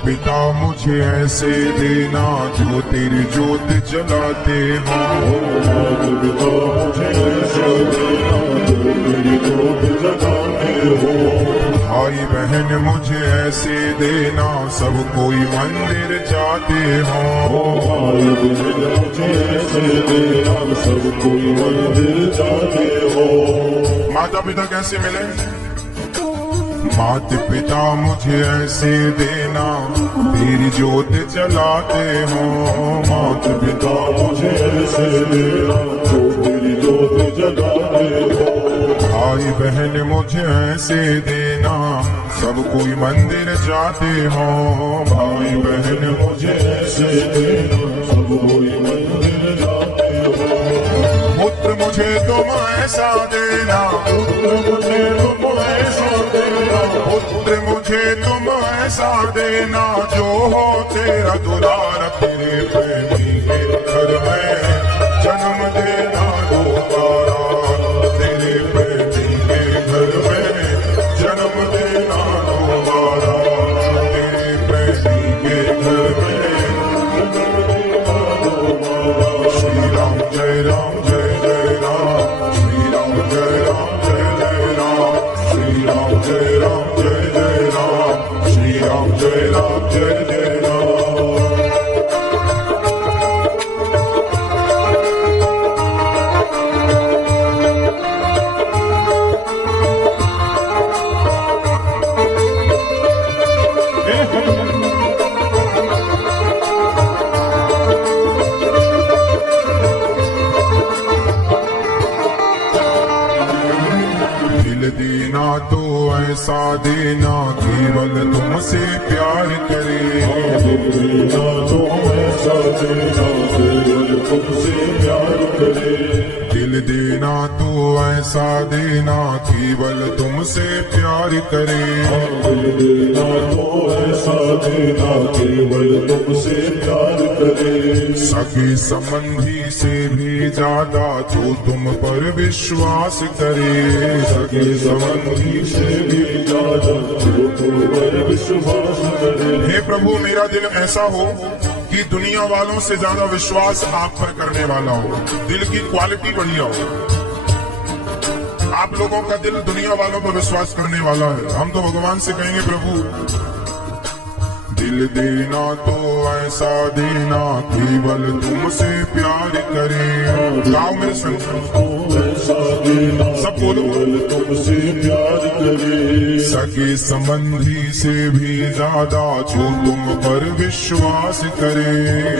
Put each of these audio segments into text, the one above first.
पिता मुझे ऐसे देना जो तेरी ज्योत जलाते हों। माता पिता मुझे ऐसे देना जो तेरी ज्योत जलाते हो। भाई बहन मुझे ऐसे देना सब कोई मंदिर जाते हों। भाई बहन मुझे ऐसे देना सब कोई मंदिर जाते हो। माता पिता कैसे मिले? माता पिता मुझे ऐसे देना तेरी ज्योत जलाते हों। माता पिता मुझे ऐसे देना जो तेरी ज्योत जलाते हो। भाई बहन मुझे ऐसे देना सब कोई मंदिर जाते हों। भाई बहन मुझे ऐसे देना सब कोई मंदिर जाते हो। पुत्र मुझे तुम ऐसा देना, पुत्र मुझे तुम ऐसा देना, पुत्र मुझे तुम ऐसा देना जो हो तेरा दुलार तेरे प्रेमी के घर में जन्म देना दोबारा। तेरे प्रेमी के घर में जन्म देना दोबारा। तेरे प्रेमी के घर में जन्म देना दोबारा। श्री राम जय राम जय जय राम। श्री राम जय राम जय जय राम। श्री राम जय राम जय जय राम। श्री राम जय राम जय जय राम। दिल देना तो ऐसा देना केवल तुमसे प्यार करे। दिल देना तो ऐसा देना केवल तुमसे प्यार करे। दिल देना तो ऐसा देना केवल तुमसे प्यार करे। दिल देना तो ऐसा देना केवल तुमसे प्यार करे। सगे संबंधी से भी ज्यादा जो तुम पर विश्वास करे। सगे संबंधी से भी ज्यादा जो तुम पर विश्वास करे। हे प्रभु मेरा दिल ऐसा हो कि दुनिया वालों से ज्यादा विश्वास आप पर करने वाला हो। दिल की क्वालिटी बढ़िया हो। आप लोगों का दिल दुनिया वालों पर विश्वास करने वाला है। हम तो भगवान से कहेंगे प्रभु दिल देना तो ऐसा देना केवल तुमसे प्यार करे। गाओ मेरे संग ऐसा देना सब बोलो। केवल तुमसे प्यार करे। सगे संबंधी से भी ज्यादा जो तुम पर विश्वास करे।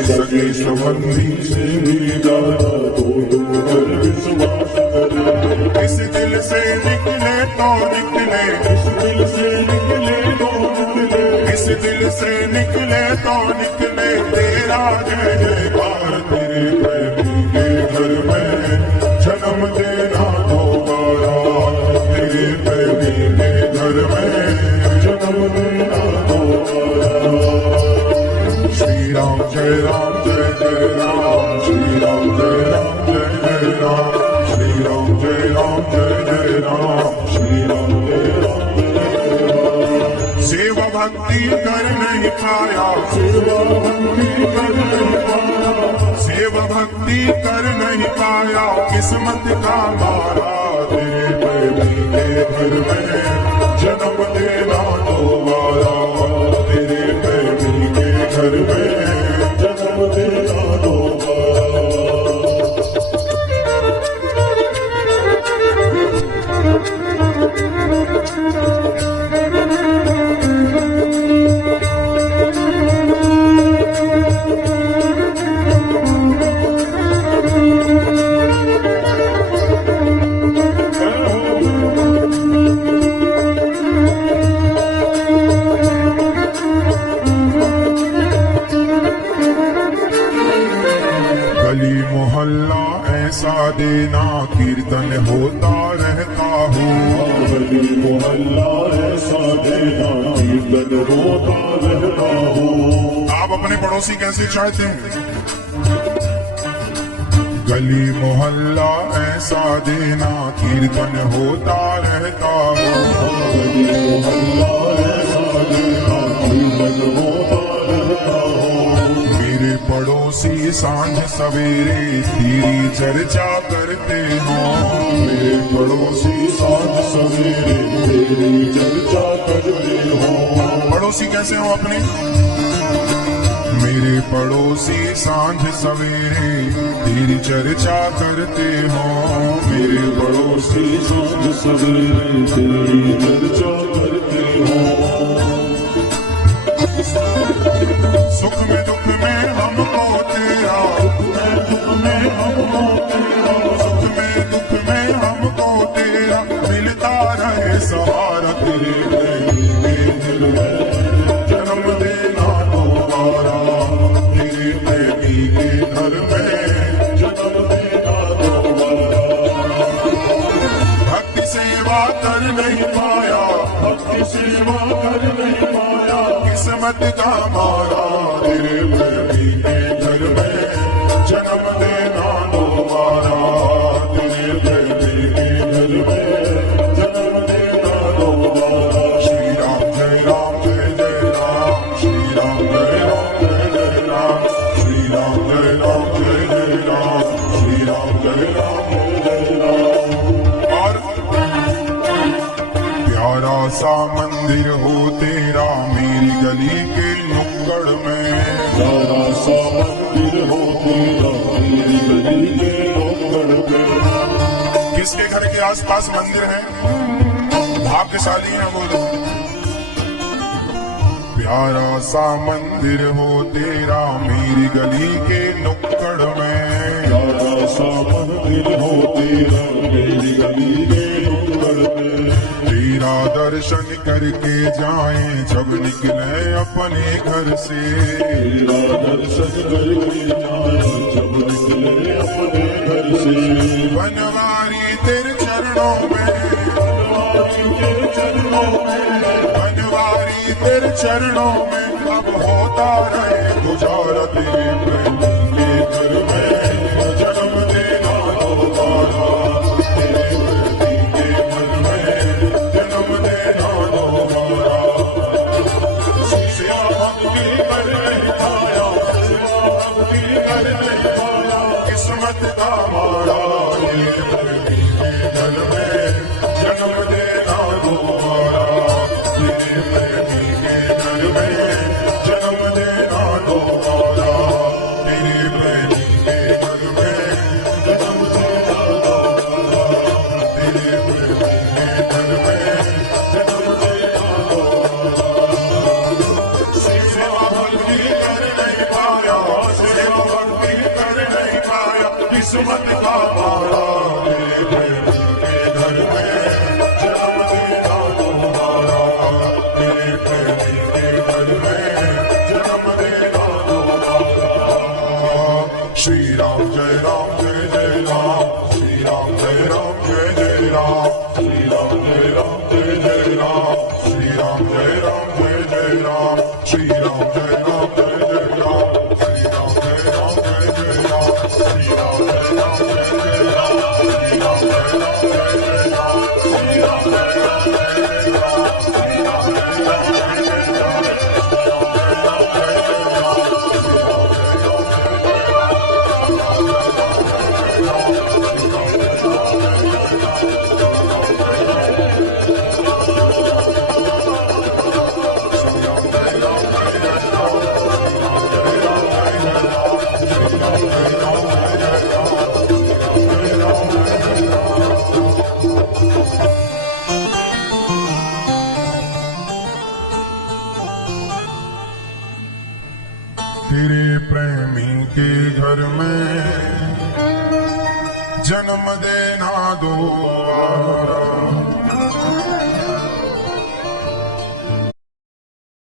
सगे संबंधी से भी ज्यादा तो तुम पर विश्वास करे। इस दिल से निकले तो निकले, इस दिल से निकले तो निकले, इस दिल से निकले तो निकले तेरा जय जयकार। तेरे प्रेमी के घर में जन्म देना दोबारा। तेरे प्रेमी के घर में जन्म देना दोबारा। श्री राम जय राम जय जय राम। श्री राम जय राम जय जय राम। श्री राम जय राम जय जय राम। श्री राम जय राम जय राम। सेवा भक्ति कर नहीं पाया, सेवा भक्ति कर नहीं पाया, सेवा भक्ति कर नहीं पाया किस्मत का मारा। तेरे प्रेमी के घर में जन्म देना दोबारा। तेरे प्रेमी के घर में जन्म देना दोबारा। गली मोहल्ला ऐसा देना कीर्तन होता रहता हो। गली मोहल्ला ऐसा देना कीर्तन होता रहता हो। आप अपने पड़ोसी कैसे चाहते हैं? गली मोहल्ला ऐसा देना कीर्तन होता रहता हो। गली मोहल्ला ऐसा देना कीर्तन होता पड़ोसी सांझ सवेरे तेरी चर्चा करते हो। मेरे पड़ोसी सांझ सवेरे तेरी चर्चा करते हो। पड़ोसी कैसे हो अपने? मेरे पड़ोसी सांझ सवेरे तेरी चर्चा करते हो। मेरे पड़ोसी सांझ सवेरे तेरी चर्चा करते हो। सुख में दुख में हमको तेरा, दुख में हमको तेरा, सुख में दुख में हमको तेरा मिलता रहे सहारा। तेरे प्रेमी के जन्म देना दोबारा, तेरे प्रेमी के घर में जन्म देना दोबारा। भक्ति सेवा कर नहीं पाया, भक्ति सेवा कर नहीं पाया, किस्मत का मारा। तेरे प्रेमी के घर में जन्म देना दोबारा, तेरे प्रेमी के घर में जन्म देना दोबारा। श्री राम जय राम जय जय राम, श्री राम जय राम जय जय राम, श्री राम जय राम जय जय राम, श्री राम जय राम जय राम। और प्यारा सा मंदिर हो तेरा मेरी गली के नुक्कड़ में, प्यारा सा मंदिर हो तेरा मेरी गली के नुक्कड़ पे। किसके घर के आसपास मंदिर है? भाग्यशाली है वो लोग। प्यारा सा मंदिर हो तेरा मेरी गली के नुक्कड़ में, प्यारा सा मंदिर हो तेरा मेरी गली के नुक्कड़ पे। तेरा दर्शन करके जाएं जब निकले अपने घर से, तेरा दर्शन करके जाए जब निकले अपने घर से। बनवारी तेरे चरणों में, बनवारी तेरे चरणों में, बनवारी तेरे चरणों में अब होता रहे गुजारा। तेरे प्रेमी के घर में जन्म देना दोबारा, तेरे प्रेमी के घर में जन्म देना दोबारा। सेवा भक्ति कर नहीं पाया, सेवा भक्ति कर नहीं पाया, किस्मत का मारा। तेरे प्रेमी के घर में जन्म देना दोबारा, तेरे प्रेमी के घर में जन्म देना दोबारा, तेरे प्रेमी के घर में जन्म देना दोबारा, तेरे प्रेमी के घर में जन्म देना दोबारा। सेवा भक्ति कर नहीं पाया, सेवा भक्ति कर नहीं पाया, किस्मत का मारा। तेरे प्रेमी के घर में जन्म देना दोबारा, तेरे प्रेमी के घर में जन्म देना दोबारा। श्री राम जय राम जय जय राम, श्री राम जय राम जय जय राम, श्री राम जय राम जय जय राम, श्री राम जय राम जय जय राम, श्री राम जय राम जय जय राम, श्री राम जय राम जय जय राम, श्री राम जय राम जय जय राम, श्री राम जय राम जय जय राम, श्री राम जय राम जय जय राम, श्री राम जय राम जय जय राम, श्री राम जय राम जय जय राम, श्री राम जय राम जय जय राम। तेरे प्रेमी के घर में जन्म देना दोबारा,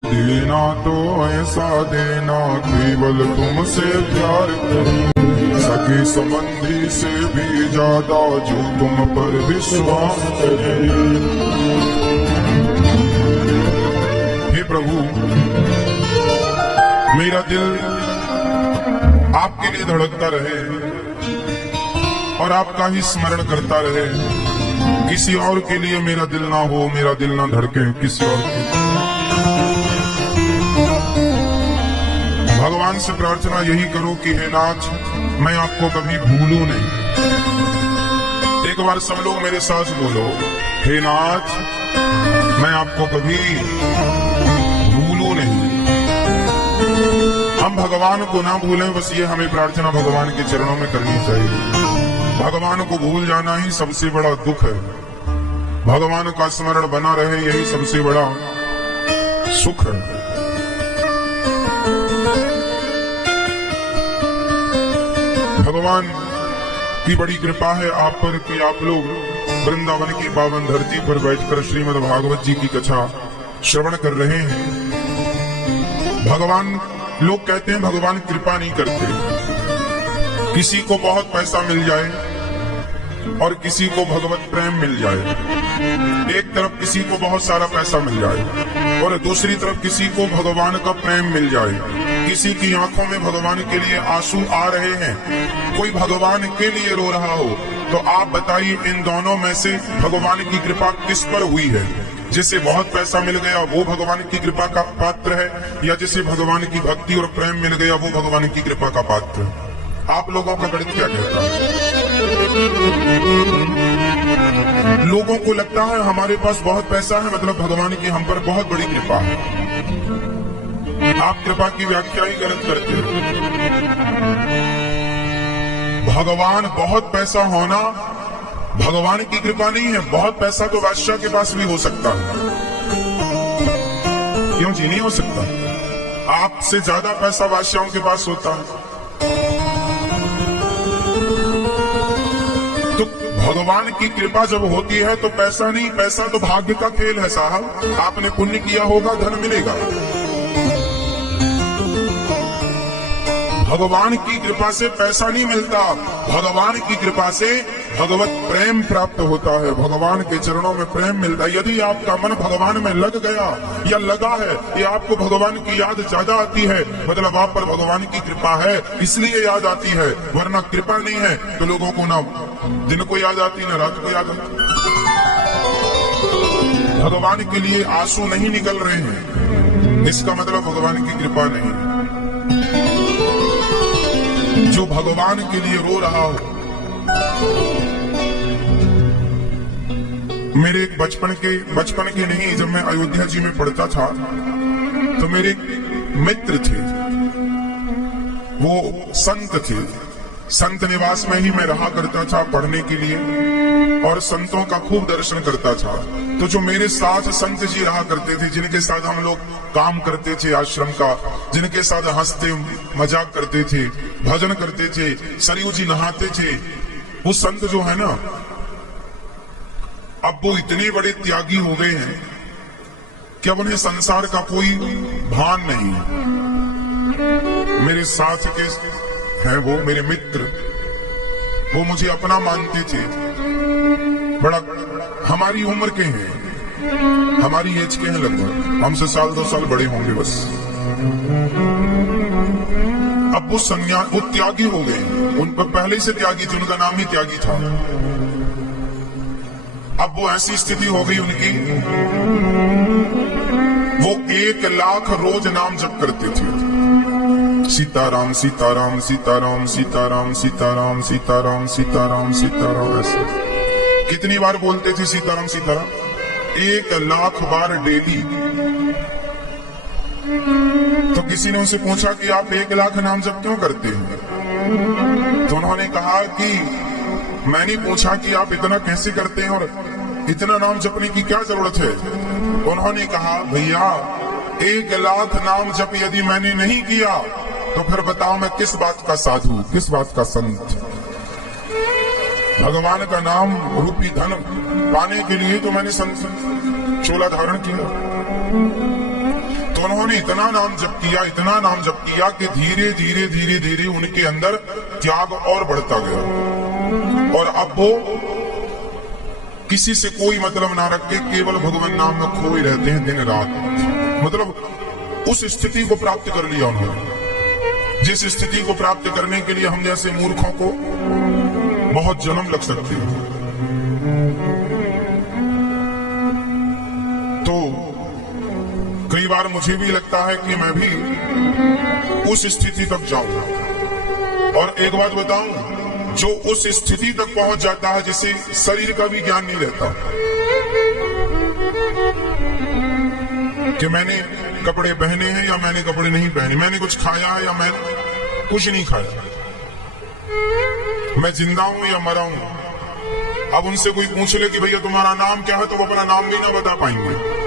देना तो ऐसा देना केवल तुमसे प्यार करूं, सगे संबंधी से भी ज्यादा जो तुम पर विश्वास करे। हे प्रभु, मेरा दिल आपके लिए धड़कता रहे और आपका ही स्मरण करता रहे। किसी और के लिए मेरा दिल ना हो, मेरा दिल ना धड़के किसी और के। भगवान भगवान से प्रार्थना यही करो कि हे नाथ, मैं आपको कभी भूलूं नहीं। एक बार सब लोग मेरे साथ बोलो, हे नाथ, मैं आपको कभी भूलूं नहीं। हम भगवान को ना भूलें, बस ये हमें प्रार्थना भगवान के चरणों में करनी चाहिए। भगवान को भूल जाना ही सबसे बड़ा दुख है। भगवान का स्मरण बना रहे, यही सबसे बड़ा सुख है। भगवान की बड़ी कृपा है आप पर कि आप लोग वृंदावन की पावन धरती पर बैठकर श्रीमद् भागवत जी की कथा श्रवण कर रहे हैं। भगवान, लोग कहते हैं भगवान कृपा नहीं करते। किसी को बहुत पैसा मिल जाए और किसी को भगवत प्रेम मिल जाए। एक तरफ किसी को बहुत सारा पैसा मिल जाए और दूसरी तरफ किसी को भगवान का प्रेम मिल जाए। किसी की आंखों में भगवान के लिए आंसू आ रहे हैं, कोई भगवान के लिए रो रहा हो, तो आप बताइए इन दोनों में से भगवान की कृपा किस पर हुई है? जिसे बहुत पैसा मिल गया वो भगवान की कृपा का पात्र है, या जिसे भगवान की भक्ति और प्रेम मिल गया वो भगवान की कृपा का पात्र है? आप लोगों का गणित क्या कहता है? लोगों को लगता है हमारे पास बहुत पैसा है मतलब भगवान की हम पर बहुत बड़ी कृपा है। आप कृपा की व्याख्या ही गलत करते हो। भगवान बहुत पैसा होना भगवान की कृपा नहीं है। बहुत पैसा तो बादशाह के पास भी हो सकता है, क्यों जी नहीं हो सकता? आपसे ज्यादा पैसा बादशाहों के पास होता है। तो भगवान की कृपा जब होती है तो पैसा नहीं, पैसा तो भाग्य का खेल है साहब। आपने पुण्य किया होगा, धन मिलेगा। भगवान की कृपा से पैसा नहीं मिलता, भगवान की कृपा से भगवत प्रेम प्राप्त होता है। भगवान के चरणों में प्रेम मिलता है। यदि आपका मन भगवान में लग गया या लगा है, या आपको भगवान की याद ज्यादा आती है, मतलब आप पर भगवान की कृपा है इसलिए याद आती है, वरना कृपा नहीं है तो लोगों को ना दिन को याद आती ना रात को याद आती। भगवान के लिए आंसू नहीं निकल रहे हैं, इसका मतलब भगवान की कृपा नहीं। जो भगवान के लिए रो रहा हो। मेरे एक बचपन के नहीं, जब मैं अयोध्या जी में पढ़ता था तो मेरे एक मित्र थे, वो संत थे। संत निवास में ही मैं रहा करता था पढ़ने के लिए और संतों का खूब दर्शन करता था। तो जो मेरे साथ संत जी रहा करते थे, जिनके साथ हम लोग काम करते थे आश्रम का, जिनके साथ हंसते मजाक करते थे, भजन करते थे, सरयू जी नहाते थे, वो संत जो है ना, अब वो इतने बड़े त्यागी हो गए हैं कि अब उन्हें संसार का कोई भान नहीं है। मेरे साथ के हैं वो मेरे मित्र, वो मुझे अपना मानते थे। बड़ा हमारी उम्र के हैं, हमारी एज के हैं लगभग, हमसे साल 2 साल बड़े होंगे बस। अब वो त्यागी हो गए, उन पर पहले से त्यागी थी, उनका नाम ही त्यागी था। अब वो ऐसी स्थिति हो गई उनकी, वो 1 लाख रोज नाम जप करते थे। सीताराम सीताराम सीताराम सीताराम सीताराम सीताराम सीताराम सीताराम, ऐसे कितनी बार बोलते थे सीताराम सीताराम? 1 लाख बार डेली। तो किसी ने उनसे पूछा कि आप 1 लाख नाम जप क्यों करते हैं? तो उन्होंने कहा कि मैंने पूछा कि आप इतना कैसे करते हैं और इतना नाम जपने की क्या जरूरत है? उन्होंने कहा भैया 1 लाख नाम जप यदि मैंने नहीं किया तो फिर बताओ मैं किस बात का साधु, किस बात का संत? भगवान का नाम रूपी धन पाने के लिए तो मैंने संत चोला धारण किया। तो उन्होंने इतना नाम जप किया, इतना नाम जप किया कि धीरे धीरे धीरे धीरे उनके अंदर त्याग और बढ़ता गया और अब वो किसी से कोई मतलब ना रख के केवल भगवान नाम में खोए रहते हैं दिन रात। मतलब उस स्थिति को प्राप्त कर लिया उन्होंने, जिस स्थिति को प्राप्त करने के लिए हम जैसे मूर्खों को बहुत जन्म लग सकते हैं। तो कई बार बार मुझे भी लगता है कि मैं भी उस स्थिति तक जाऊं। और एक बात बताऊं, जो उस स्थिति तक पहुंच जाता है जिसे शरीर का भी ज्ञान नहीं रहता कि मैंने कपड़े पहने हैं या मैंने कपड़े नहीं पहने, मैंने कुछ खाया है या मैंने कुछ नहीं खाया, मैं जिंदा हूं या मरा हूं। अब उनसे कोई पूछ ले कि भैया तुम्हारा नाम क्या है, तो वो अपना नाम भी ना बता पाएंगे।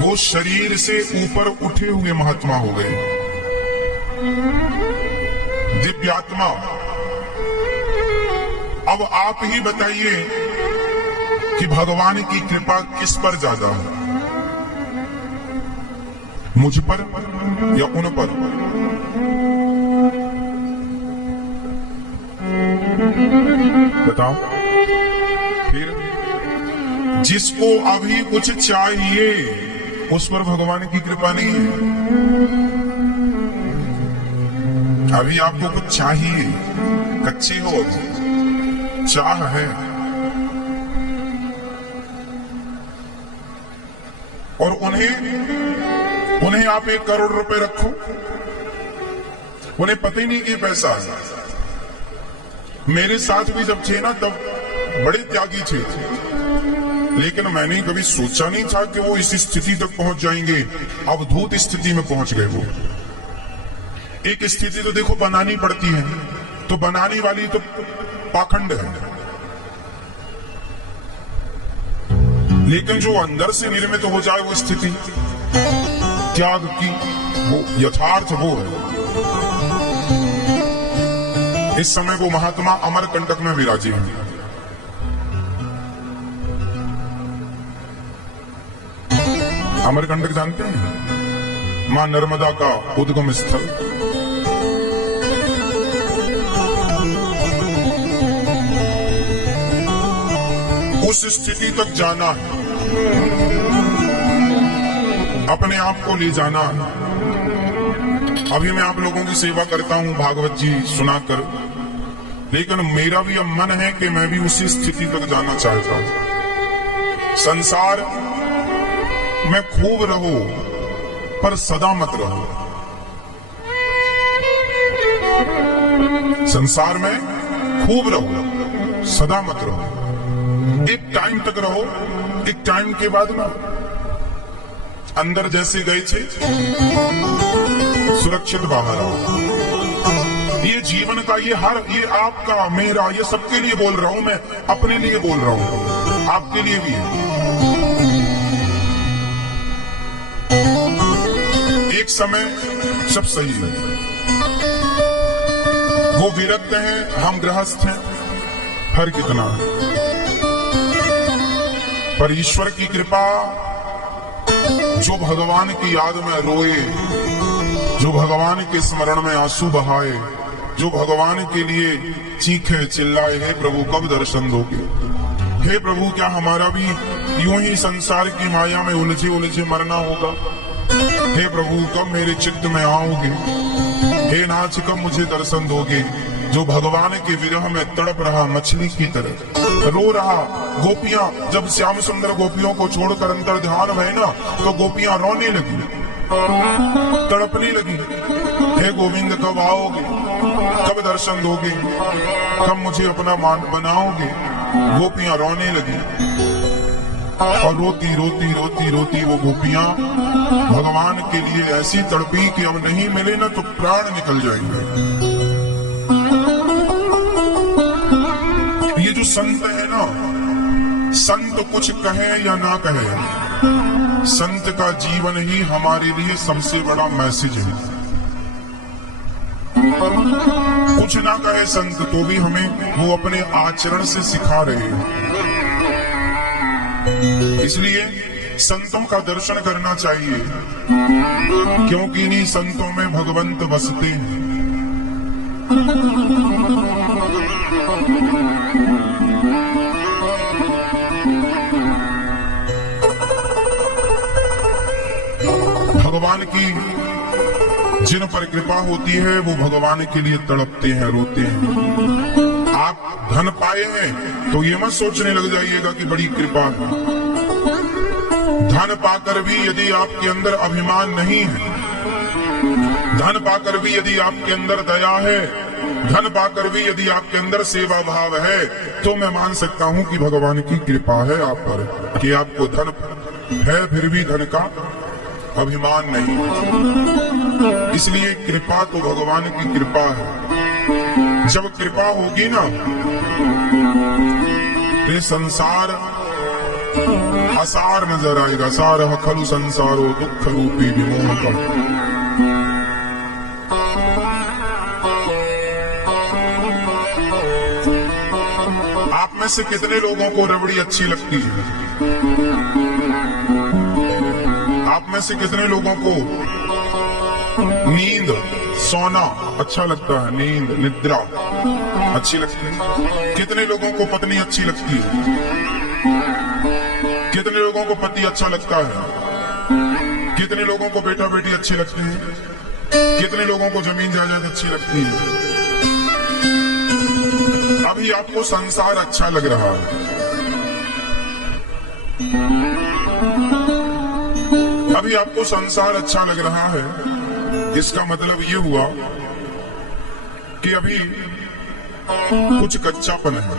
वो शरीर से ऊपर उठे हुए महात्मा हो गए, दिव्यात्मा। अब आप ही बताइए कि भगवान की कृपा किस पर ज्यादा है, मुझ पर या उन पर? बताओ। फिर जिसको अभी कुछ चाहिए उस पर भगवान की कृपा नहीं है। अभी आपको कुछ चाहिए, कच्चे हो, चाह है, और उन्हें आप 1 करोड़ रुपए रखो, उन्हें पता ही नहीं कि पैसा है। मेरे साथ भी जब थे ना तब बड़े त्यागी थे, लेकिन मैंने कभी सोचा नहीं था कि वो इस स्थिति तक पहुंच जाएंगे। अवधूत स्थिति में पहुंच गए वो। एक स्थिति तो देखो बनानी पड़ती है, तो बनाने वाली तो पाखंड है, लेकिन जो अंदर से निर्मित हो जाए वो स्थिति त्याग की, वो यथार्थ वो है। इस समय वो महात्मा अमरकंटक में विराजे हैं। अमरकंटक जानते हैं? मां नर्मदा का उद्गम स्थल। उस स्थिति तक जाना है, अपने आप को ले जाना है। अभी मैं आप लोगों की सेवा करता हूं भागवत जी सुनाकर, लेकिन मेरा भी अब मन है कि मैं भी उसी स्थिति तक जाना चाहता हूं। संसार में खूब रहो पर सदा मत रहो। संसार में खूब रहो, सदा मत रहो। एक टाइम तक रहो, एक टाइम के बाद ना अंदर जैसे गए थे सुरक्षित बाहर आओ। ये जीवन का ये आपका मेरा, ये सबके लिए बोल रहा हूं मैं, अपने लिए बोल रहा हूं, आपके लिए भी है। एक समय सब सही है, वो विरक्त हैं, हम गृहस्थ हैं, फर्क कितना है। पर ईश्वर की कृपा, जो भगवान की याद में रोए, जो भगवान के स्मरण में आंसू बहाए, जो भगवान के लिए चीखे चिल्लाए, हे प्रभु कब दर्शन दोगे, हे प्रभु क्या हमारा भी यूं ही संसार की माया में उलझे उलझे मरना होगा, हे प्रभु कब मेरे चित्त में आओगे, हे नाथ कब मुझे दर्शन दोगे। जो भगवान के विरह में तड़प रहा मछली की तरह रो रहा। गोपियां जब श्याम सुंदर गोपियों को छोड़कर अंतर ध्यान में ना, तो गोपियां रोने लगी, तड़पने लगी, हे गोविंद कब आओगे, कब दर्शन दोगे, कब मुझे अपना मान बनाओगे। गोपियां रोने लगी, और रोती रोती रोती रोती वो गोपियां भगवान के लिए ऐसी तड़पी कि अब नहीं मिले ना तो प्राण निकल जाएंगे। ये जो संत है ना, संत कुछ कहे या ना कहे, संत का जीवन ही हमारे लिए सबसे बड़ा मैसेज है। कुछ ना कहे संत तो भी हमें वो अपने आचरण से सिखा रहे हैं। इसलिए संतों का दर्शन करना चाहिए, क्योंकि इन्हीं संतों में भगवंत बसते हैं। भगवान की जिन पर कृपा होती है वो भगवान के लिए तड़पते हैं, रोते हैं। आप धन पाए हैं तो ये मत सोचने लग जाइएगा कि बड़ी कृपा है। धन पाकर भी यदि आपके अंदर अभिमान नहीं है, धन पाकर भी यदि आपके अंदर दया है, धन पाकर भी यदि आपके अंदर सेवा भाव है, तो मैं मान सकता हूं कि भगवान की कृपा है आप पर, कि आपको धन है फिर भी धन का अभिमान नहीं। इसलिए कृपा तो भगवान की कृपा है। जब कृपा होगी ना तो संसार असार नजर आएगा। सार खलु संसारो दुख रूपी विमोह। आप में से कितने लोगों को रबड़ी अच्छी लगती है? आप में से कितने लोगों को नींद सोना अच्छा लगता है? नींद निद्रा अच्छी लगती है? कितने लोगों को पत्नी अच्छी लगती है? कितने लोगों को पति अच्छा लगता है? कितने लोगों को बेटा बेटी अच्छी लगते हैं? कितने लोगों को जमीन जायदाद अच्छी लगती है? अभी आपको संसार अच्छा लग रहा है, अभी आपको संसार अच्छा लग रहा है। इसका मतलब ये हुआ कि अभी कुछ कच्चापन है।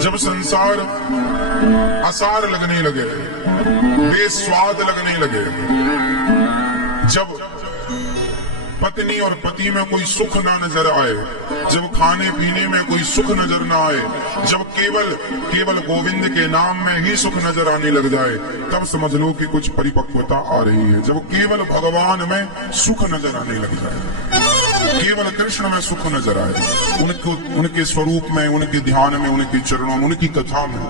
जब संसार आसार लगने लगे, बेस्वाद लगने लगे, जब पत्नी और पति में कोई सुख ना नजर आए, जब खाने पीने में कोई सुख नजर ना आए, जब केवल गोविंद के नाम में ही सुख नजर आने लग जाए, तब समझ लो कि कुछ परिपक्वता आ रही है। जब केवल भगवान में सुख नजर आने लग जाए, केवल कृष्ण में सुख नजर आए, उनके स्वरूप में, उनके ध्यान में, उनके चरणों में, उनकी कथा में,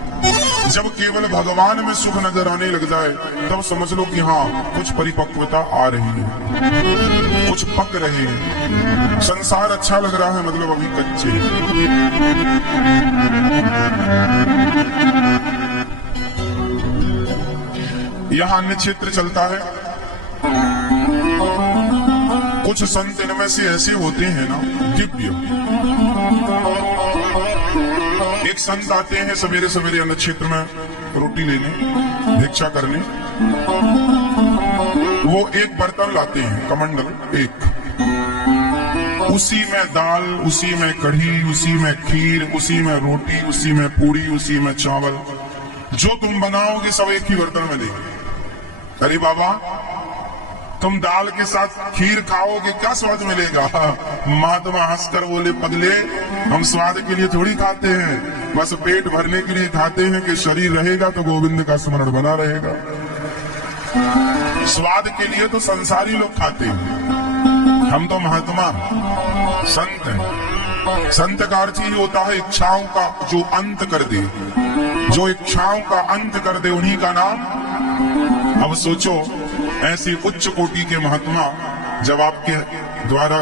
जब केवल भगवान में सुख नजर आने लग जाए, तब समझ लो कि हाँ कुछ परिपक्वता आ रही है, कुछ पक रहे हैं। संसार अच्छा लग रहा है मतलब अभी कच्चे। यहाँ अन्य क्षेत्र चलता है। कुछ संत इनमें से ऐसे होते हैं ना दिव्य। एक संत आते हैं सवेरे सवेरे अन्य क्षेत्र में रोटी लेने, भिक्षा करने। वो एक बर्तन लाते हैं, कमंडल एक, उसी में दाल, उसी में कढ़ी, उसी में खीर, उसी में रोटी, उसी में पूरी, उसी में चावल, जो तुम बनाओगे सब एक ही बर्तन में देंगे। अरे बाबा, तुम दाल के साथ खीर खाओगे, क्या स्वाद मिलेगा? महात्मा हंसकर बोले, पगले, हम स्वाद के लिए थोड़ी खाते हैं, बस पेट भरने के लिए खाते हैं कि शरीर रहेगा तो गोविंद का स्मरण बना रहेगा। स्वाद के लिए तो संसारी लोग खाते हैं, हम तो महात्मा संत हैं। संत का अर्थ ही होता है इच्छाओं का जो अंत कर दे, जो इच्छाओं का अंत कर दे, उन्हीं का नाम। अब सोचो, ऐसी उच्च कोटि के महात्मा जब आपके द्वारा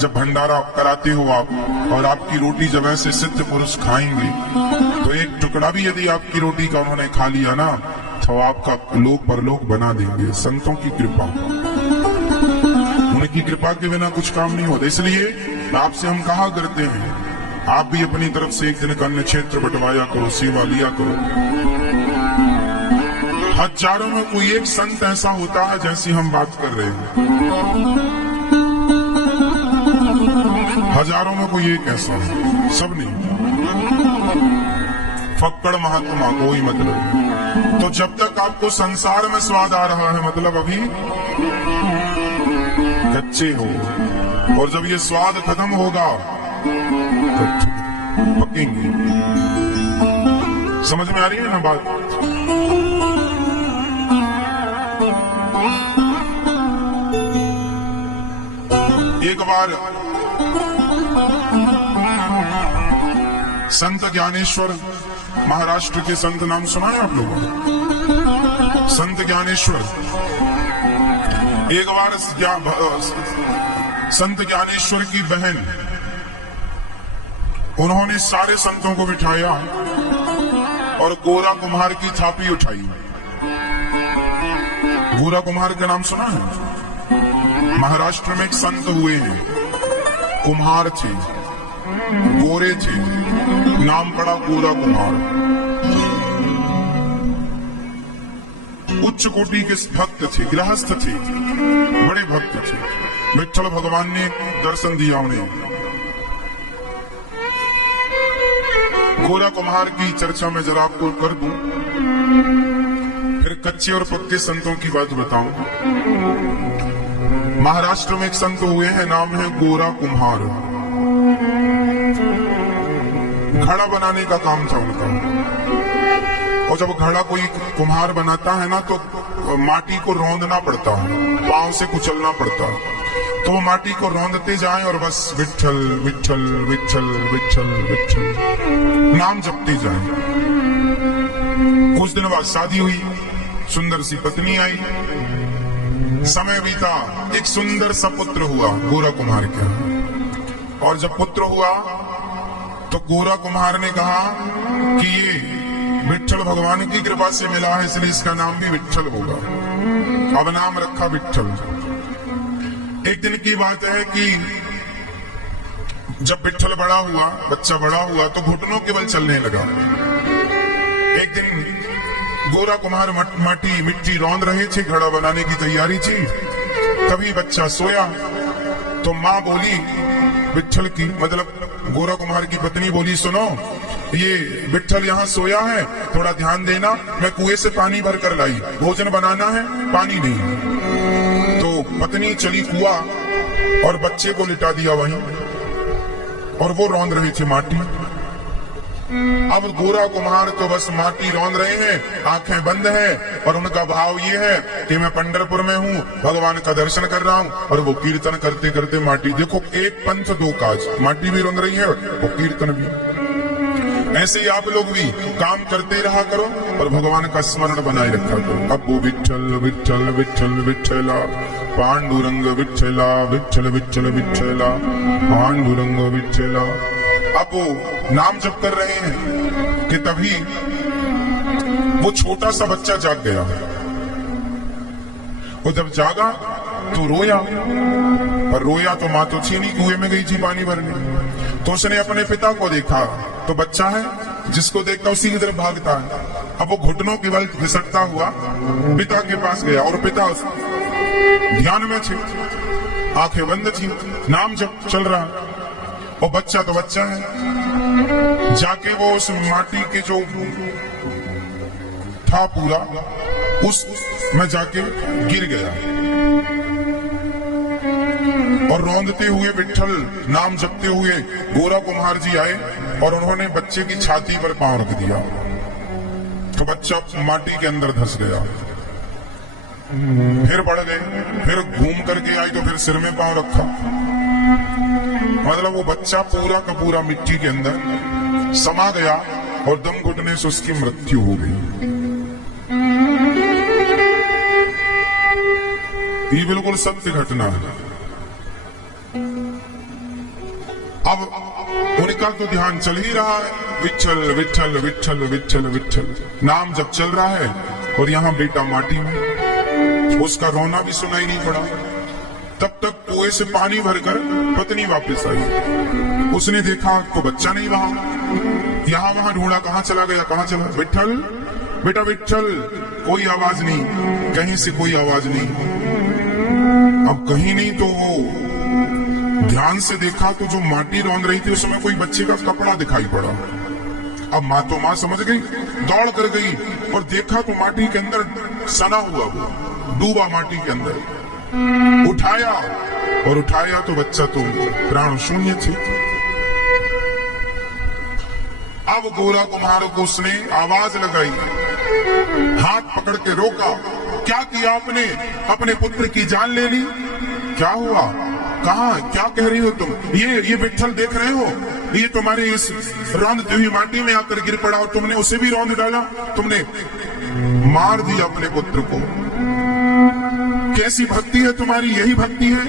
जब भंडारा कराते हो आप, और आपकी रोटी जब ऐसे सिद्ध पुरुष खाएंगे, तो एक टुकड़ा भी यदि आपकी रोटी का उन्होंने खा लिया ना, तो आपका लोक परलोक बना देंगे। संतों की कृपा, उनकी कृपा के बिना कुछ काम नहीं होता। इसलिए आपसे हम कहा करते हैं, आप भी अपनी तरफ से एक दिन का अन्य क्षेत्र बंटवाया करो, सेवा लिया करो। हजारों में कोई एक संत ऐसा होता है जैसी हम बात कर रहे हैं, हजारों में कोई एक ऐसा है, सब नहीं। फक्कड़ महात्मा कोई मतलब। तो जब तक आपको संसार में स्वाद आ रहा है मतलब अभी कच्चे हो, और जब ये स्वाद खत्म होगा तो पकेंगे। समझ में आ रही है ना बात? एक बार संत ज्ञानेश्वर, महाराष्ट्र के संत, नाम सुना है आप लोगों ने? संत ज्ञानेश्वर। एक बार संत ज्ञानेश्वर की बहन, उन्होंने सारे संतों को बिठाया और गोरा कुम्हार की थापी उठाई। गोरा कुम्हार का नाम सुना है? महाराष्ट्र में एक संत हुए हैं, कुम्हार थे, गोरे थे, नाम पड़ा गोरा कुम्हार। उच्च कोटि के भक्त थे, गृहस्थ थे, बड़े भक्त थे। विठ्ठल भगवान ने दर्शन दिया उन्हें। गोरा कुम्हार की चर्चा में जरा आपको कर दूं, फिर कच्चे और पक्के संतों की बात बताऊं। महाराष्ट्र में एक संत हुए हैं, नाम है गोरा कुम्हार। घड़ा बनाने का काम था उनका, और जब घड़ा कोई कुम्हार बनाता है ना तो माटी को रौंदना पड़ता है, पांव से कुचलना पड़ता है। तो वो माटी को रौंदते जाएं और बस विठ्ठल विठ्ठल विठ्ठल विठ्ठल विठ्ठल नाम जपते जाएं। कुछ दिन बाद शादी हुई, सुंदर सी पत्नी आई, समय बीता, एक सुंदर सा पुत्र हुआ गोरा कुम्हार का। और जब पुत्र हुआ तो गोरा कुम्हार ने कहा कि ये विठ्ठल भगवान की कृपा से मिला है, इसलिए इसका नाम भी विठ्ठल होगा। अब नाम रखा विठ्ठल। एक दिन की बात है कि जब विठ्ठल बड़ा हुआ, बच्चा बड़ा हुआ, तो घुटनों के बल चलने लगा। एक दिन गोरा कुम्हार माटी मिट्टी रौंद रहे थे, घड़ा बनाने की तैयारी थी। तभी बच्चा सोया तो माँ बोली विठ्ठल की, मतलब गोरा कुम्हार की पत्नी बोली, सुनो ये विठ्ठल यहाँ सोया है, थोड़ा ध्यान देना। मैं कुएं से पानी भर कर लाई, भोजन बनाना है, पानी नहीं। तो पत्नी चली कुआं और बच्चे को लिटा दिया वहीं, और वो रौंद रहे थे माटी। अब गोरा कुम्हार तो बस माटी रौंद रहे हैं, आंखें बंद हैं, और उनका भाव ये है कि मैं पंढरपुर में हूँ, भगवान का दर्शन कर रहा हूँ। और वो कीर्तन करते करते माटी, देखो एक पंथ दो काज, माटी भी रौंद रही है और कीर्तन भी। ऐसे ही आप लोग भी काम करते रहा करो और भगवान का स्मरण बनाए रखा करो। अब वो विठ्ठल विठ्ठल विठ्ठल विठ्ठला, पांडुरंग विठ्ठला, विठ्ठल विठ्ठल विठ्ठला, पांडुरंग विठ्ठला। अब वो नाम जप कर रहे हैं कि तभी वो छोटा सा बच्चा जाग गया। वो जब जागा तो रोया, पर रोया तो माँ तो थी नहीं, कुएं में गई थी पानी भरने। तो उसने अपने पिता को देखा, तो बच्चा है, जिसको देखता उसी की तरफ भागता है। अब वो घुटनों के बल घिसटता हुआ पिता के पास गया, और पिता ध्यान में थे, आंखें बंद थी, नाम जब चल रहा। और बच्चा तो बच्चा है, जाके वो उस माटी के जो था पूरा, उस में जाके गिर गया। और रौंदते हुए विठ्ठल नाम जपते हुए गोरा कुम्हार जी आए और उन्होंने बच्चे की छाती पर पांव रख दिया। तो बच्चा माटी के अंदर धंस गया। फिर बढ़ गए, फिर घूम करके आई तो फिर सिर में पांव रखा। मतलब वो बच्चा पूरा का पूरा मिट्टी के अंदर समा गया और दम घुटने से उसकी मृत्यु हो गई। ये बिल्कुल सत्य घटना है। अब उनका तो ध्यान चल ही रहा है, विठ्ठल विठ्ठल विठ्ठल विठ्ठल विठ्ठल नाम जब चल रहा है, और यहाँ बेटा माटी में, उसका रोना भी सुनाई नहीं पड़ा। तब तक कुएं से पानी भरकर पत्नी वापस आई। उसने देखा तो बच्चा नहीं वहां, यहाँ वहां ढूंढा, कहाँ चला गया, कहाँ चला, विठ्ठल बेटा विठ्ठल, कोई आवाज नहीं, कहीं से कोई आवाज नहीं। अब कहीं नहीं तो वो ध्यान से देखा तो जो माटी रौंद रही थी उसमें कोई बच्चे का कपड़ा दिखाई पड़ा। अब माँ तो माँ समझ गई, दौड़ कर गई और देखा तो माटी के अंदर सना हुआ, वो डूबा माटी के अंदर। उठाया तो बच्चा तो प्राण शून्य थे। अब गोरा कुम्हार को उसने आवाज लगाई, हाथ पकड़ के रोका, क्या किया आपने, अपने पुत्र की जान ले ली, क्या हुआ, कहा, क्या कह रही हो तुम, ये विठ्ठल देख रहे हो, ये तुम्हारे इस रौंदती हुई माटी में आकर गिर पड़ा और तुमने उसे भी रौंद डाला, तुमने मार दिया अपने पुत्र को। कैसी भक्ति है तुम्हारी, यही भक्ति है,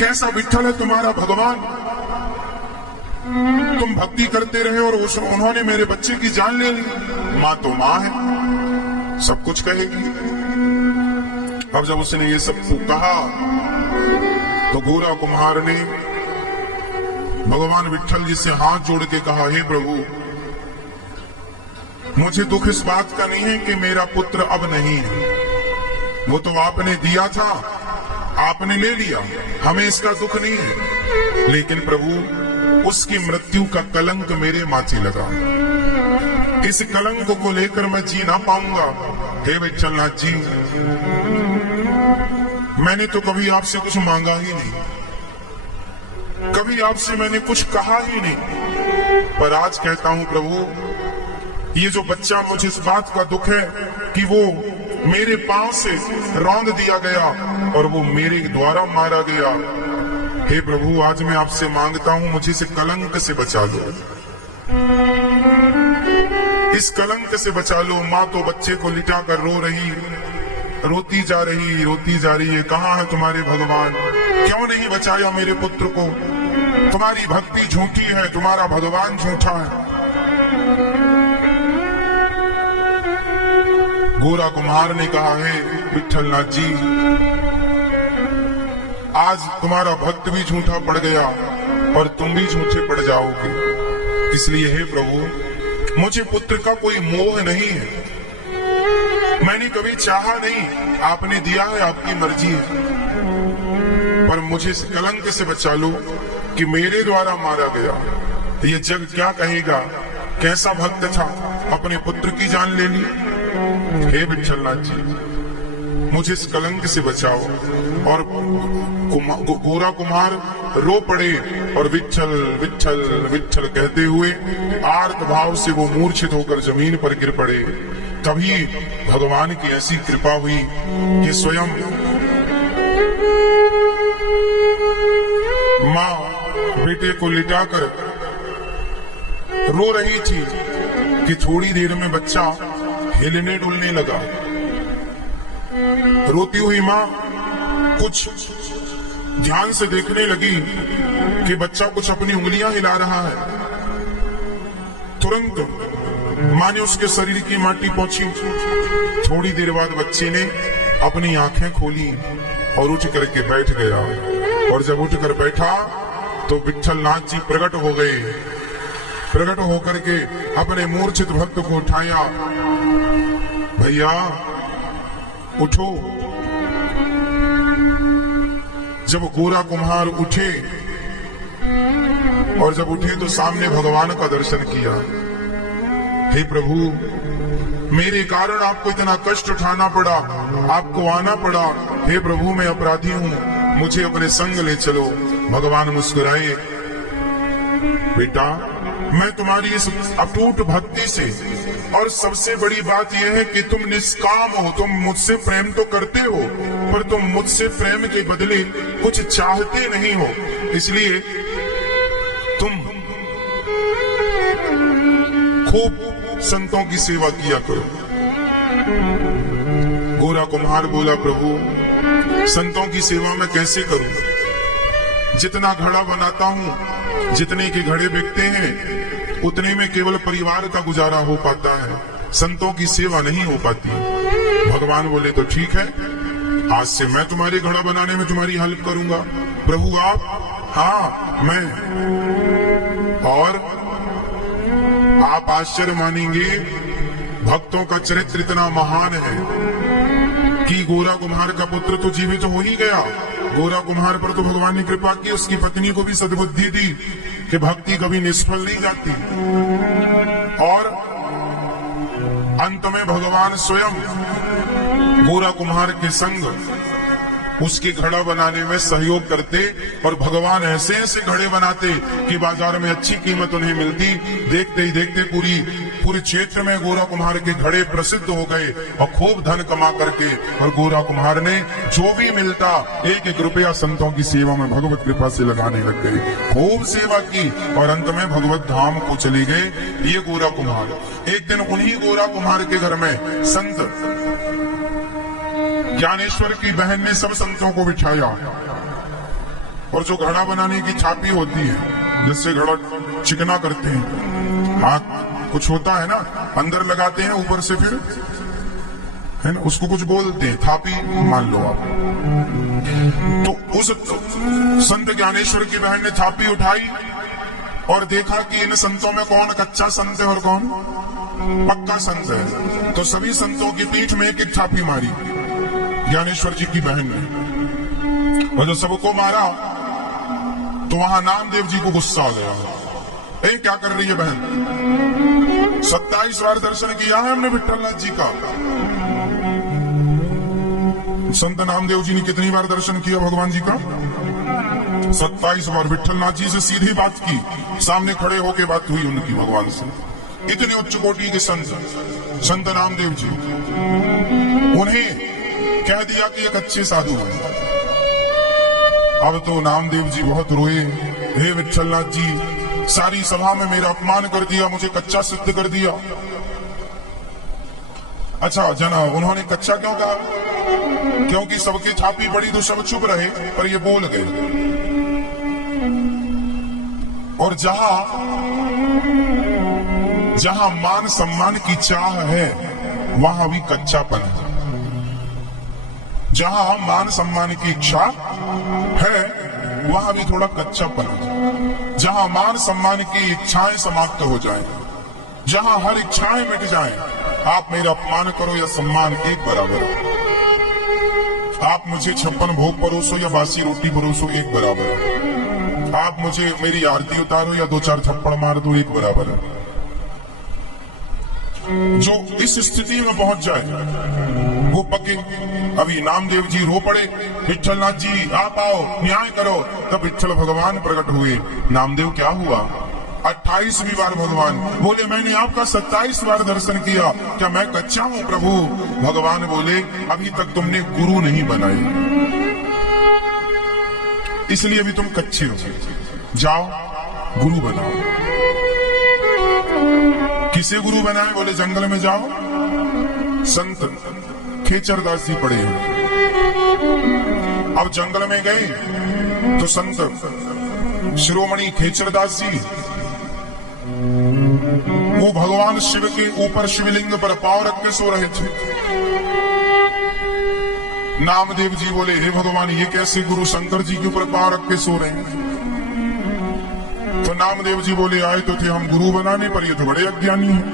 कैसा विठ्ठल है तुम्हारा भगवान। तुम भक्ति करते रहे और उन्होंने मेरे बच्चे की जान ले ली। माँ तो माँ है, सब कुछ कहेगी। अब जब उसने ये सब कहा तो गोरा कुम्हार ने भगवान विट्ठल जी से हाथ जोड़ के कहा, हे प्रभु, मुझे दुख इस बात का नहीं है कि मेरा पुत्र अब नहीं है, वो तो आपने दिया था, आपने ले लिया, हमें इसका दुख नहीं है, लेकिन प्रभु उसकी मृत्यु का कलंक मेरे माथे लगा, इस कलंक को लेकर मैं जी ना पाऊंगा। हे विट्ठलनाथ जी, मैंने तो कभी आपसे कुछ मांगा ही नहीं, कभी आपसे मैंने कुछ कहा ही नहीं, पर आज कहता हूं प्रभु, ये जो बच्चा, मुझे इस बात का दुख है कि वो मेरे पांव से रौंद दिया गया और वो मेरे द्वारा मारा गया। हे प्रभु, आज मैं आपसे मांगता हूं, मुझे इस कलंक से बचा लो, इस कलंक से बचा लो। माँ तो बच्चे को लिटा कर रो रही, रोती जा रही है, कहाँ है तुम्हारे भगवान, क्यों नहीं बचाया मेरे पुत्र को, तुम्हारी भक्ति झूठी है, तुम्हारा भगवान झूठा है। गोरा कुम्हार ने कहा, है विट्ठलनाथ जी, आज तुम्हारा भक्त भी झूठा पड़ गया और तुम भी झूठे पड़ जाओगे, इसलिए हे प्रभु, मुझे पुत्र का कोई मोह नहीं है, मैंने कभी चाहा नहीं, आपने दिया है, आपकी मर्जी है, पर मुझे इस कलंक से बचा लो कि मेरे द्वारा मारा गया। ये जग क्या कहेगा, कैसा भक्त था, अपने पुत्र की जान ले ली। हे विट्ठलनाथ जी, मुझे इस कलंक से बचाओ। और गोरा कुम्हार रो पड़े और विट्ठल विट्ठल विट्ठल कहते हुए आर्त भाव से वो मूर्छित होकर जमीन पर गिर पड़े। तभी भगवान की ऐसी कृपा हुई कि स्वयं माँ बेटे को लिटाकर रो रही थी कि थोड़ी देर में बच्चा हिलने डुलने लगा। रोती हुई माँ कुछ ध्यान से देखने लगी कि बच्चा कुछ अपनी उंगलियां हिला रहा है। तुरंत माँ ने उसके शरीर की माटी पहुंची। थोड़ी देर बाद बच्चे ने अपनी आंखें खोली और उठ करके बैठ गया। और जब उठकर बैठा तो विट्ठलनाथ जी प्रकट हो गए। प्रकट होकर के अपने मूर्छित भक्त को उठाया, भैया उठो। जब गोरा कुम्हार उठे और जब उठे तो सामने भगवान का दर्शन किया। हे प्रभु, मेरे कारण आपको इतना कष्ट उठाना पड़ा, आपको आना पड़ा। हे प्रभु, मैं अपराधी हूँ, मुझे अपने संग ले चलो। भगवान मुस्कुराए, बेटा मैं तुम्हारी इस अटूट भक्ति से, और सबसे बड़ी बात यह है कि तुम निष्काम हो, तुम मुझसे प्रेम तो करते हो पर तुम मुझसे प्रेम के बदले कुछ चाहते नहीं हो, इसलिए तुम खूब संतों की सेवा किया करो। गोरा कुम्हार बोला, प्रभु संतों की सेवा मैं कैसे करूं? जितना घड़ा बनाता हूं, जितने के घड़े बिकते हैं, उतने में केवल परिवार का गुजारा हो पाता है, संतों की सेवा नहीं हो पाती। भगवान बोले, तो ठीक है, आज से मैं तुम्हारे घड़ा बनाने में तुम्हारी हेल्प करूंगा। प्रभु आप? हाँ मैं। और आप आश्चर्य मानेंगे, भक्तों का चरित्र इतना महान है कि गोरा कुम्हार का पुत्र तो जीवित तो हो ही गया। गोरा कुम्हार पर तो भगवान ने कृपा की, उसकी पत्नी को भी सद्बुद्धि दी कि भक्ति कभी निष्फल नहीं जाती। और अंत में भगवान स्वयं गोरा कुम्हार के संग उसके घड़ा बनाने में सहयोग करते, और भगवान ऐसे ऐसे घड़े बनाते कि बाजार में अच्छी कीमत उन्हें मिलती। देखते ही देखते पूरे क्षेत्र में गोरा कुम्हार के घड़े प्रसिद्ध हो गए और खूब धन कमा करके, और गोरा कुम्हार ने जो भी मिलता एक एक रुपया संतों की सेवा में भगवत कृपा से लगाने लग गए। खूब सेवा की और अंत में भगवत धाम को चले गए ये गोरा कुम्हार। एक दिन उन्हीं गोरा कुम्हार के घर में संत ज्ञानेश्वर की बहन ने सब संतों को बिठाया, और जो घड़ा बनाने की छापी होती है, जिससे घड़ा चिकना करते हैं, हाथ कुछ होता है ना, अंदर लगाते हैं, ऊपर से फिर है ना, उसको कुछ बोलते हैं, थापी मान लो आप। तो उस संत ज्ञानेश्वर की बहन ने थापी उठाई और देखा कि इन संतों में कौन कच्चा संत है और कौन पक्का संत है। तो सभी संतों की पीठ में एक एक थापी मारी ज्ञानेश्वर जी की बहन ने, और जब सबको मारा तो वहां नामदेव जी को गुस्सा आ गया। ए, क्या कर रही है बहन? 27 बार दर्शन किया है हमने विठलनाथ जी का। संत नामदेव जी ने कितनी बार दर्शन किया भगवान जी का? 27 बार। विठलनाथ जी से सीधी बात की, सामने खड़े होके बात हुई उनकी भगवान से। इतने उच्च कोटि के संत नामदेव जी, उन्हें कह दिया कि एक अच्छे साधु हैं। अब तो नामदेव जी बहुत रोए, हे विठलनाथ जी, सारी सभा में मेरा अपमान कर दिया, मुझे कच्चा सिद्ध कर दिया। अच्छा जना, उन्होंने कच्चा क्यों कहा? क्योंकि सबकी थापी पड़ी तो सब चुप रहे, पर ये बोल गए। और जहां मान सम्मान की चाह है वहां भी कच्चापन है। जहां मान सम्मान की इच्छा है वहां भी थोड़ा कच्चापन है। जहां मान सम्मान की इच्छाएं समाप्त हो जाएं, जहां हर इच्छाएं मिट जाएं, आप मेरा अपमान करो या सम्मान एक बराबर है। आप मुझे 56 भोग परोसो या बासी रोटी परोसो एक बराबर है। आप मुझे मेरी आरती उतारो या 2-4 थप्पड़ मार दो एक बराबर है। जो इस स्थिति में पहुंच जाए वो पके। अभी नामदेव जी रो पड़े, विठलनाथ जी आप आओ, न्याय करो। तब विठल भगवान प्रकट हुए। नामदेव क्या हुआ? 28वीं बार भगवान बोले, मैंने आपका 27 बार दर्शन किया, क्या मैं कच्चा हूं प्रभु? भगवान बोले, अभी तक तुमने गुरु नहीं बनाई, इसलिए अभी तुम कच्चे हो। जाओ गुरु बनाओ। किसे गुरु बनाए? बोले जंगल में जाओ, संत खेचरदास जी पड़े हैं। अब जंगल में गए तो संत शिरोमणि खेचरदास जी वो भगवान शिव के ऊपर शिवलिंग पर पांव रख के सो रहे थे। नामदेव जी बोले, हे भगवान, ये कैसे गुरु शंकर जी के ऊपर पांव रख के सो रहे हैं? तो नामदेव जी बोले, आए तो थे हम गुरु बनाने, पर ये तो बड़े अज्ञानी हैं,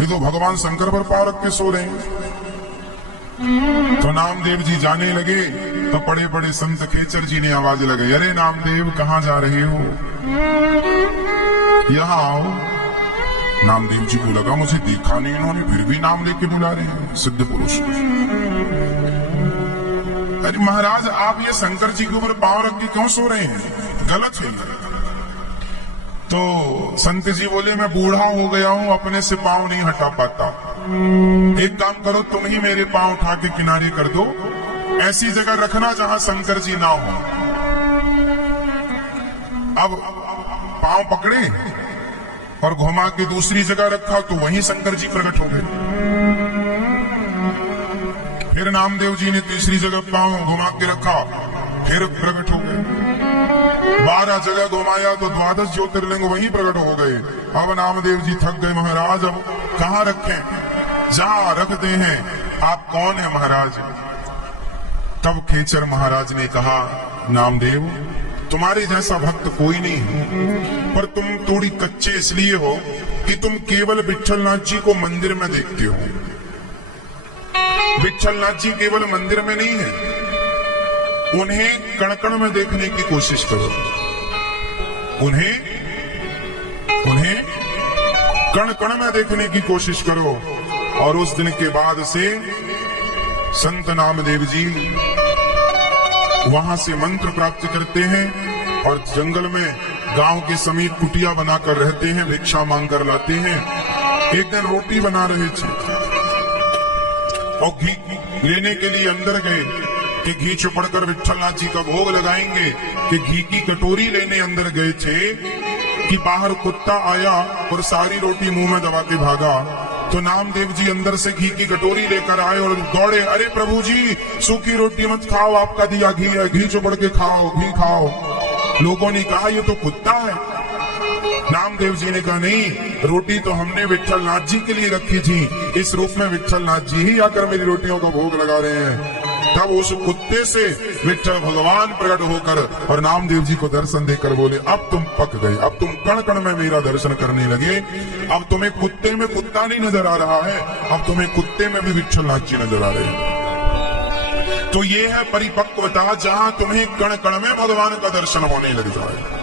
ये तो भगवान शंकर पर पांव रख के सो रहे हैं। तो नामदेव जी जाने लगे तो बड़े बड़े संत खेचर जी ने आवाज लगाई, अरे नामदेव कहाँ जा रहे हो? यहाँ आओ। नामदेव जी को लगा मुझे देखा नहीं इन्होंने, फिर भी नाम लेके बुला रहे हैं, सिद्ध पुरुष। अरे महाराज, आप ये शंकर जी के ऊपर पांव रख के क्यों सो रहे हैं? गलत है। तो संत जी बोले, मैं बूढ़ा हो गया हूं, अपने से पांव नहीं हटा पाता। एक काम करो, तुम ही मेरे पांव उठा के किनारे कर दो, ऐसी जगह रखना जहां शंकर जी ना हो। अब पांव पकड़े और घुमा के दूसरी जगह रखा तो वहीं शंकर जी प्रकट हो गए। फिर नामदेव जी ने तीसरी जगह पांव घुमा के रखा, फिर प्रकट हो गए। 12 जगह घुमाया तो 12 ज्योतिर्लिंग वहीं प्रकट हो गए। अब नामदेव जी थक गए, महाराज अब कहाँ रखें? जहां रखते हैं। आप कौन है महाराज? तब खेचर महाराज ने कहा, नामदेव, तुम्हारे जैसा भक्त कोई नहीं है, पर तुम थोड़ी कच्चे इसलिए हो कि तुम केवल विठलनाथ जी को मंदिर में देखते हो। विठलनाथ जी केवल मंदिर में नहीं है, उन्हें कण-कण में देखने की कोशिश करो। उन्हें कण-कण में देखने की कोशिश करो। और उस दिन के बाद से संत नामदेव जी वहां से मंत्र प्राप्त करते हैं और जंगल में गांव के समीप कुटिया बनाकर रहते हैं, भिक्षा मांगकर लाते हैं। एक दिन रोटी बना रहे थे और घी लेने के लिए अंदर गए कि घी चुपड़कर विठलनाथ जी का भोग लगाएंगे, कि घी की कटोरी लेने अंदर गए थे कि बाहर कुत्ता आया और सारी रोटी मुंह में दबा के भागा। तो नामदेव जी अंदर से घी की कटोरी लेकर आए और दौड़े, अरे प्रभु जी, सूखी रोटी मत खाओ, आपका दिया घी है, घी चुपड़ के खाओ, घी खाओ। लोगों ने कहा, ये तो कुत्ता है। नामदेव जी ने कहा नहीं, रोटी तो हमने विट्ठल नाथ जी के लिए रखी थी, इस रूप में विट्ठल नाथ जी ही आकर मेरी रोटियों को भोग लगा रहे हैं। तब उस कुत्ते से विट्ठल भगवान प्रकट होकर और नामदेव जी को दर्शन देकर बोले, अब तुम पक गए, अब तुम कण कण में मेरा दर्शन करने लगे, अब तुम्हें कुत्ते में कुत्ता नहीं नजर आ रहा है, अब तुम्हें कुत्ते में भी विट्ठल नाथ जी नजर आ रहे हैं। तो ये है परिपक्वता, जहां तुम्हें कण कण में भगवान का दर्शन होने लग जाए।